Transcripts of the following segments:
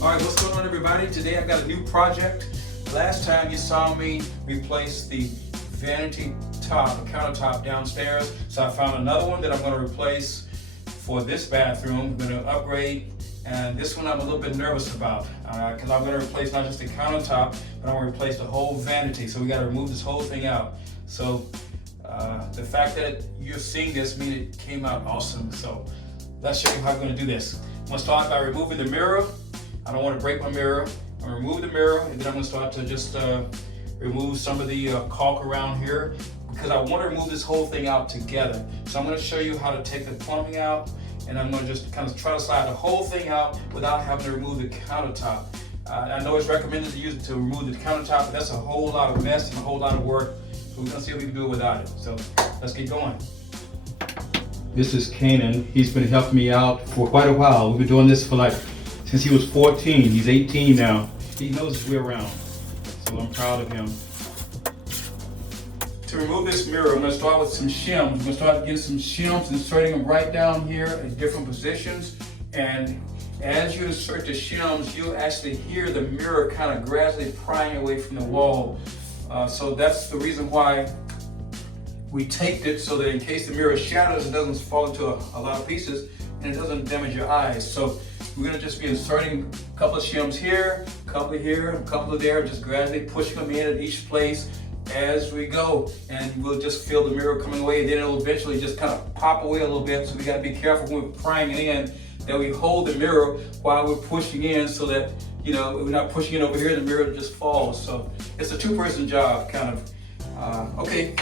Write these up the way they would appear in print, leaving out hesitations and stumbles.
Alright, what's going on everybody? Today I've got a new project. Last time you saw me replace the vanity top, the countertop downstairs. So I found another one that I'm going to replace for this bathroom. I'm going to upgrade, and this one I'm a little bit nervous about because I'm going to replace not just the countertop, but I'm going to replace the whole vanity. So we got to remove this whole thing out. So the fact that you're seeing this means it came out awesome. So let's show you how I'm going to do this. I'm going to start by removing the mirror. I don't want to break my mirror. I'm going to remove the mirror, and then I'm going to start to just remove some of the caulk around here, because I want to remove this whole thing out together. So I'm going to show you how to take the plumbing out, and I'm going to just kind of try to slide the whole thing out without having to remove the countertop. I know it's recommended to use it to remove the countertop, but that's a whole lot of mess and a whole lot of work. So we're going to see if we can do it without it. So let's get going. This is Kanan. He's been helping me out for quite a while. We've been doing this for since he was 14. He's 18 now. He knows his way around. So I'm proud of him. To remove this mirror, I'm going to start with some shims. I'm going to start getting some shims, inserting them right down here in different positions. And as you insert the shims, you'll actually hear the mirror kind of gradually prying away from the wall. So that's the reason why we taped it, so that in case the mirror shatters, it doesn't fall into a lot of pieces and it doesn't damage your eyes. So we're going to just be inserting a couple of shims here, a couple of here, a couple of there, just gradually pushing them in at each place as we go. And we'll just feel the mirror coming away, and then it'll eventually just kind of pop away a little bit. So we got to be careful when we're prying it in that we hold the mirror while we're pushing in, so that, you know, we're not pushing it over here, the mirror just falls. So it's a two-person job, kind of. Okay.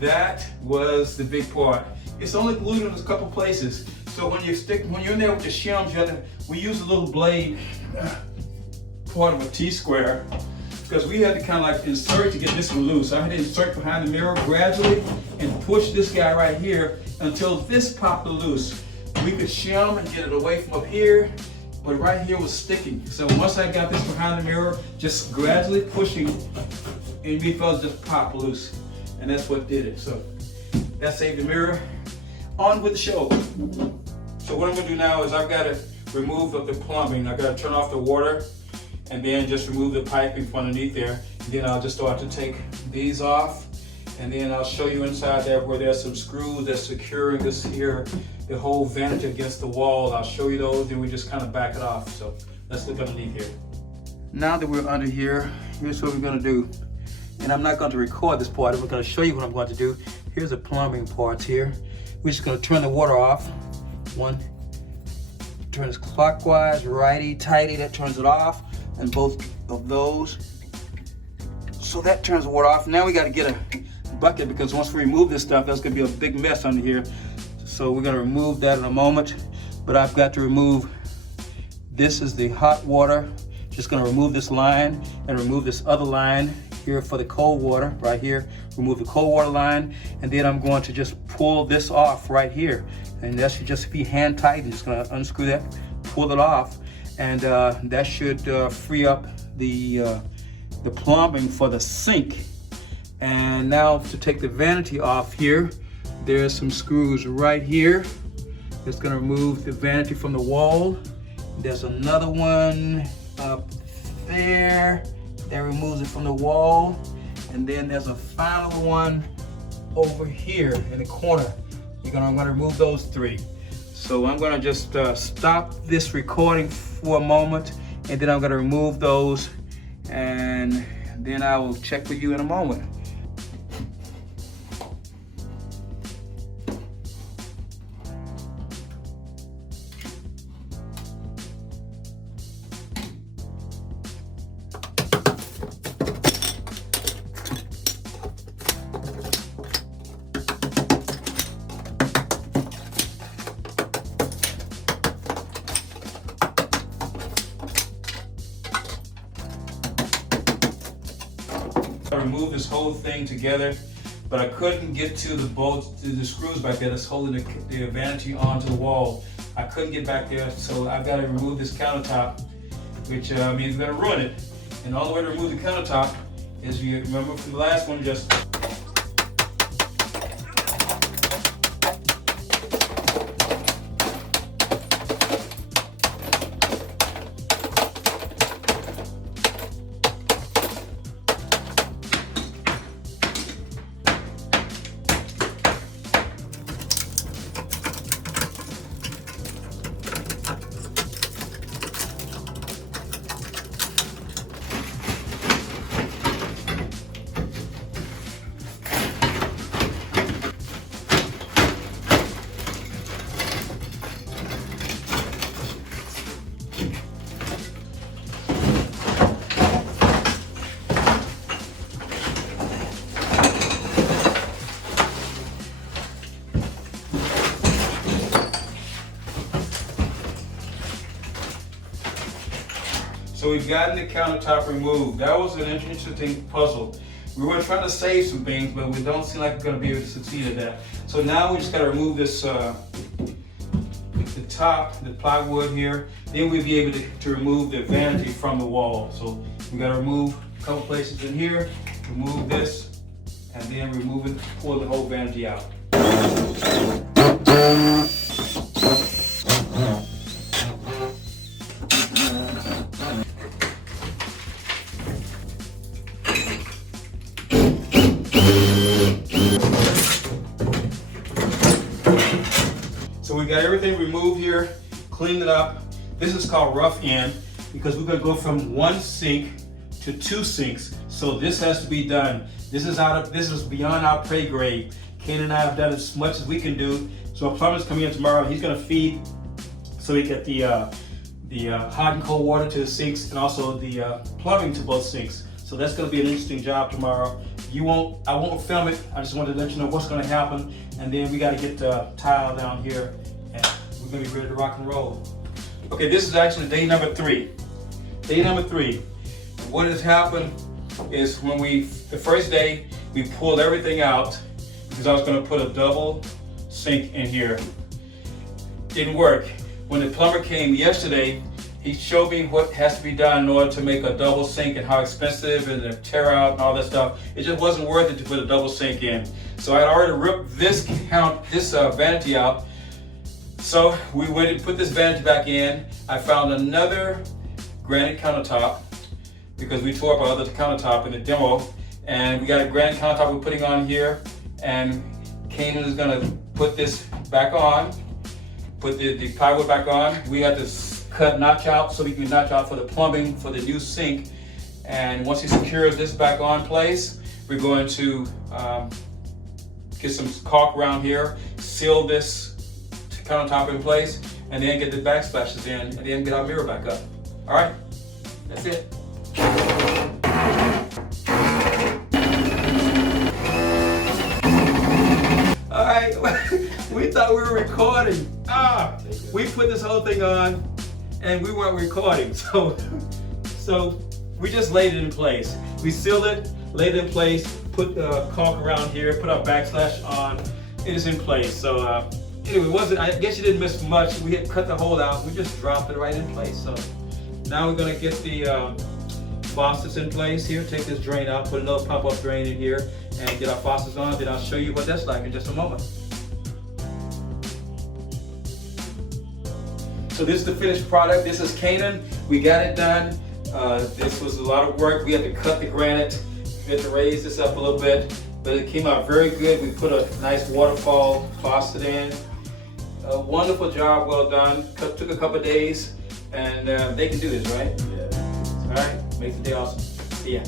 That was the big part. It's only glued in a couple places. So when you're in there with the shims, we use a little blade, part of a T-square, because we had to kind of insert to get this one loose. I had to insert behind the mirror gradually and push this guy right here until this popped loose. We could shim and get it away from up here, but right here was sticking. So once I got this behind the mirror, just gradually pushing, and we felt it just pop loose. And that's what did it. So that saved the mirror. On with the show. So what I'm gonna do now is I've got to remove the plumbing. I've got to turn off the water and then just remove the piping from underneath there. And then I'll just start to take these off. And then I'll show you inside there where there's some screws that's securing this here, the whole vanity against the wall. I'll show you those, then we just kind of back it off. So let's look underneath here. Now that we're under here, here's what we're gonna do. And I'm not going to record this part. I'm going to show you what I'm going to do. Here's the plumbing parts here. We're just going to turn the water off. One, turn this clockwise, righty, tighty, that turns it off. And both of those. So that turns the water off. Now we got to get a bucket, because once we remove this stuff, that's going to be a big mess under here. So we're going to remove that in a moment. But I've got to remove, this is the hot water. Just going to remove this line and remove this other line here for the cold water right here. Remove the cold water line, and then I'm going to just pull this off right here, and that should just be hand tight. I'm just going to unscrew that, pull it off, and that should free up the plumbing for the sink. And now to take the vanity off here, there's some screws right here. It's going to remove the vanity from the wall. There's another one up there that removes it from the wall, and then there's a final one over here in the corner. I'm gonna remove those three. So I'm gonna just stop this recording for a moment, and then I'm gonna remove those, and then I will check with you in a moment. thing together, but I couldn't get to the bolts, to the screws back there that's holding the vanity onto the wall. I couldn't get back there, so I've got to remove this countertop, which means I'm going to ruin it. And the only way to remove the countertop is, you remember from the last one, just so we've gotten the countertop removed. That was an interesting puzzle. We were trying to save some things, but we don't seem like we're going to be able to succeed at that. So now we just got to remove this, the top, the plywood here. Then we'll be able to remove the vanity from the wall. So we got to remove a couple places in here, remove this, and then remove it, pull the whole vanity out. So we got everything removed here, cleaned it up. This is called rough end because we're gonna go from one sink to 2 sinks. So this has to be done. This is beyond our pay grade. Ken and I have done as much as we can do. So our plumber's coming in tomorrow. He's gonna feed, so we get the hot and cold water to the sinks and also the plumbing to both sinks. So that's gonna be an interesting job tomorrow. I won't film it. I just wanted to let you know what's gonna happen. And then we gotta get the tile down here and we're gonna be ready to rock and roll. Okay, this is actually day number 3. Day number 3. What has happened is the first day, we pulled everything out because I was gonna put a double sink in here. Didn't work. When the plumber came yesterday, he showed me what has to be done in order to make a double sink and how expensive and the tear out and all that stuff. It just wasn't worth it to put a double sink in. So I had already ripped this vanity out. So we went and put this vanity back in. I found another granite countertop because we tore up our other countertop in the demo. And we got a granite countertop we're putting on here. And Kanan is gonna put this back on, put the plywood back on. We had to cut notch out so we can notch out for the plumbing for the new sink. And once he secures this back on place, we're going to get some caulk around here, seal this countertop in place, and then get the backsplashes in, and then get our mirror back up. All right, that's it. All right, we thought we were recording. We put this whole thing on and we weren't recording. So we just laid it in place. We sealed it, laid it in place, put the caulk around here, put our backslash on. It is in place. So anyway, I guess you didn't miss much. We had cut the hole out. We just dropped it right in place. So now we're gonna get the faucets in place here. Take this drain out, put another pop-up drain in here, and get our faucets on. Then I'll show you what that's like in just a moment. So this is the finished product. This is Kanan. We got it done. This was a lot of work. We had to cut the granite. We had to raise this up a little bit, but it came out very good. We put a nice waterfall faucet in. A wonderful job, well done. Took a couple of days, and they can do this, right? Yeah. All right, makes the day awesome. See ya.